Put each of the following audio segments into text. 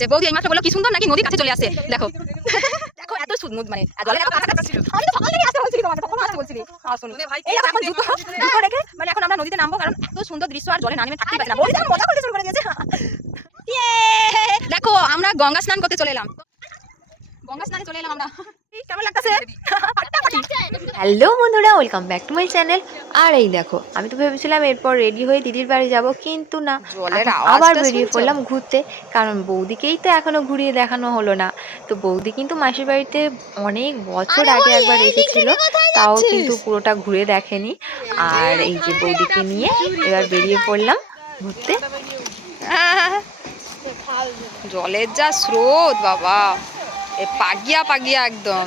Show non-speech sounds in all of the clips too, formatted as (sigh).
যে বৌদি এইমাত্র বলল কি সুন্দর নাকি নদীর কাছে চলে আসে? দেখো। দেখো এত সুন্দর মানে। জলের এত কাছাকাছি আমি তো সকাল থেকে আসতে বলছিলি তোমাকে তখন আসতে বলছিলি। আর শোনো এই এখন জুতো জুতো রেখে মানে এখন আমরা নদীতে নামবো কারণ এত সুন্দর দৃশ্য আর জলে না নেমে থাকতে পারছি না। বৌদি মজা করতে শুরু করে দিয়েছে। (laughs) ইয়ে! দেখো আমরা গঙ্গা স্নান করতে চলে এলাম। গঙ্গা স্নানে চলে এলাম আমরা। কেমন লাগতেছে? (laughs) হ্যালো বন্ধুরা welcome back to my channel আর এই দেখো আমি তো ভেবেছিলাম এরপর রেডি হয়ে দিদির বাড়ি যাব কিন্তু না আবার বেরিয়ে পড়লাম ঘুরতে কারণ বৌদিকেই তো এখনও ঘুরিয়ে দেখানো হলো না। তো বৌদি কিন্তু মাসির বাড়িতে অনেক বছর আগে একবার এসেছিল তাও কিন্তু পুরোটা ঘুরে দেখেনি। আর এই যে বৌদিকে নিয়ে এবার বেরিয়ে পড়লাম ঘুরতে। জলের যা স্রোত বাবা। এ পাগিয়া পাগিয়া একদম।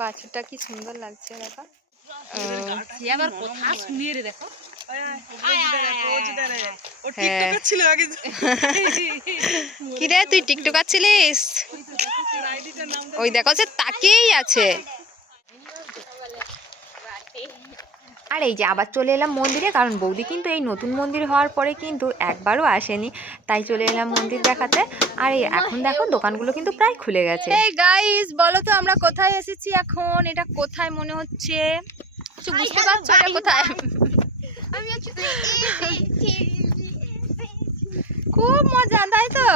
বাছুরটা কি সুন্দর লাগছে দেখো আবার কথা শুনিয়ে দেখো। হ্যাঁ। কি রে তুই টিকটকার ছিলিস ওই দেখো যে তাকেই আছে। আর এই যে আবার চলে এলাম মন্দিরে কারণ বৌদি কিন্তু এই নতুন মন্দির হওয়ার পরে কিন্তু একবারও আসেনি তাই চলে এলাম মন্দির দেখাতে। আর এই এখন দেখো দোকানগুলো কিন্তু প্রায় খুলে গেছে। এই গাইস বলো তো আমরা কোথায় এসেছি এখন? এটা কোথায় মনে হচ্ছে? কিছু বুঝতে পারছ? এটা কোথায়? (laughs) খুব মজা তাই তো?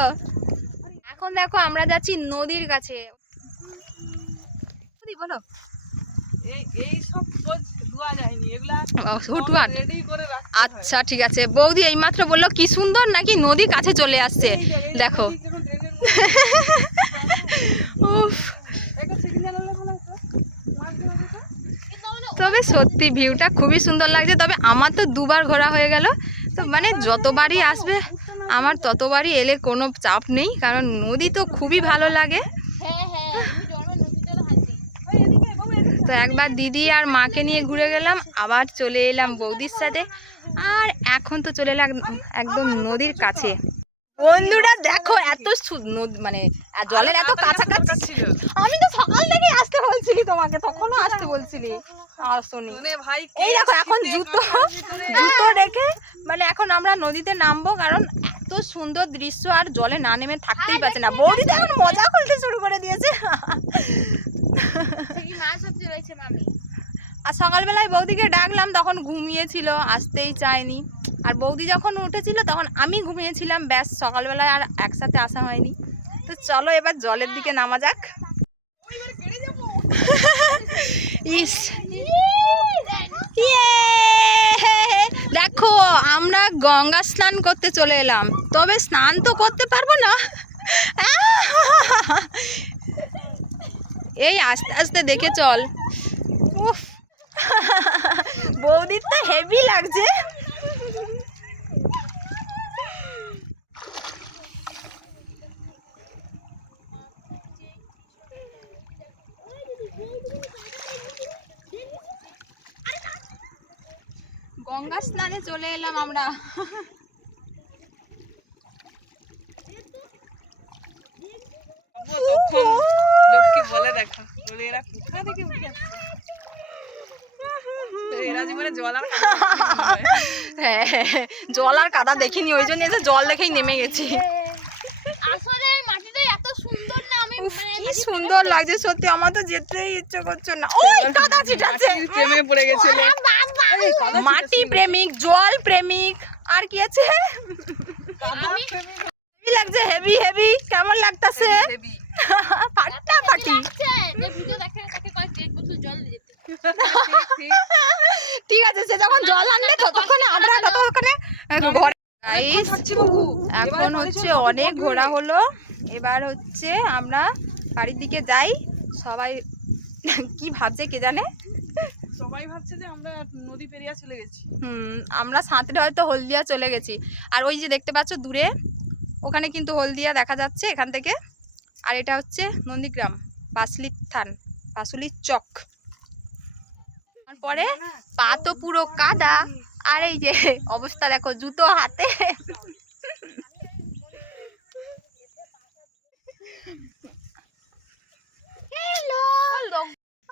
এখন দেখো আমরা যাচ্ছি নদীর কাছে। বলো। আচ্ছা ঠিক আছে। বৌদি এইমাত্র বলল কি সুন্দর নাকি নদী কাছে চলে আসছে? দেখো। (laughs) উফ। সত্যি ভিউটা খুবই সুন্দর লাগছে। তবে আমার তো দুবার ঘোরা হয়ে গেল। তো মানে যতবারই আসবে আমার ততবারই এলে কোনো চাপ নেই কারণ নদী তো খুবই ভালো লাগে। তো একবার দিদি আর মাকে নিয়ে ঘুরে গেলাম আবার চলে এলাম বৌদির সাথে। আর এখন তো চলে এলাম একদম নদীর কাছে। বন্ধুরা দেখো এত মানে জলের এত কাছাকাছি। আমি তো সকাল থেকে আসতে বলছিলি তোমাকে তখনও আসতে বলছিলি। আর শুনি এই দেখো এখন জুতো জুতো রেখে মানে এখন আমরা নদীতে নামবো কারণ এত সুন্দর দৃশ্য আর জলে না নেমে থাকতেই পারছে না। বৌদি তো এখন মজা করতে শুরু করে দিয়েছে। আর সকালবেলায় বৌদিকে ডাকলাম তখন ঘুমিয়েছিল আসতেই চায়নি। আর বৌদি যখন উঠেছিল তখন আমি ঘুমিয়েছিলাম ব্যাস সকালবেলায় আর একসাথে আসা হয়নি। তো চলো এবার জলের দিকে নামা যাক। (laughs) ইস! দেখো, আমরা গঙ্গা স্নান করতে চলে এলাম। তবে স্নান তো করতে পারব না। এই আস্তে আস্তে দেখে চল। উফ। বৌদির তো হেভি লাগছে। গঙ্গা স্নানে চলে এলাম আমরা। লোককে বলে দেখো। বলে এরা কোথা থেকে উঠে আসছে? এরা জীবনে জল আর হ্যাঁ। জল আর কাদা দেখিনি ওই জন্য জল দেখেই নেমে গেছি। এত সুন্দর আমি কি সুন্দর লাগছে সত্যি আমার তো যেতেই ইচ্ছে করছে না। ওই কাদা ছিটাচ্ছে। প্রেমে পড়ে গেছিল। মাটি প্রেমিক জল প্রেমিক আর কি আছে? হেভি লাগছে হেভি হেভি কেমন লাগতাছে? ফাটা ফাটি। ঠিক আছে সে যখন জল আনবে ততক্ষণ আমরা ততক্ষণে ঘরে এখন হচ্ছে অনেক ঘোরা হলো। এবার হচ্ছে আমরা বাড়ির দিকে যাই। সবাই কি ভাবছে কে জানে? সবাই ভাবছে যে আমরা নদী পেরিয়ে চলে গেছি। হুম আমরা সাঁতরে হয়তো হলদিয়া চলে গেছি। আর ওই যে দেখতে পাচ্ছ দূরে ওখানে কিন্তু হলদিয়া দেখা যাচ্ছে এখান থেকে। আর এটা হচ্ছে নন্দীগ্রাম পাসলির থান পাসুলির চক। তারপরে পা তো পুরো কাদা। আর এই যে অবস্থা দেখো জুতো হাতে। (laughs)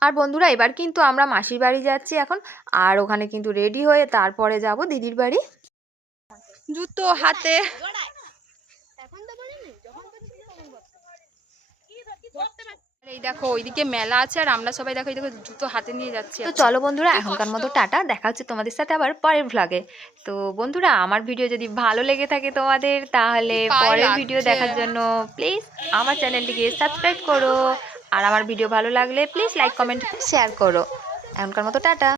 আর বন্ধুরা এবার কিন্তু আমরা মাসির বাড়ি যাচ্ছি এখন। আর ওখানে কিন্তু রেডি হয়ে তারপরে যাব দিদির বাড়ি। জুতো হাতে। এই দেখো ওইদিকে মেলা আছে আর আমরা সবাই দেখো এই দেখো জুতো হাতে নিয়ে যাচ্ছি তো চলো বন্ধুরা এখনকার মতো টাটা। দেখা হচ্ছে তোমাদের সাথে আবার পরের ভ্লগে তো বন্ধুরা আমার ভিডিও যদি ভালো লেগে থাকে তোমাদের তাহলে পরের ভিডিও দেখার জন্য প্লিজ আমার চ্যানেলটিকে সাবস্ক্রাইব করো। আর আমার ভিডিও ভালো লাগলে প্লিজ লাইক কমেন্ট শেয়ার করো। এখনকার মতো টাটা।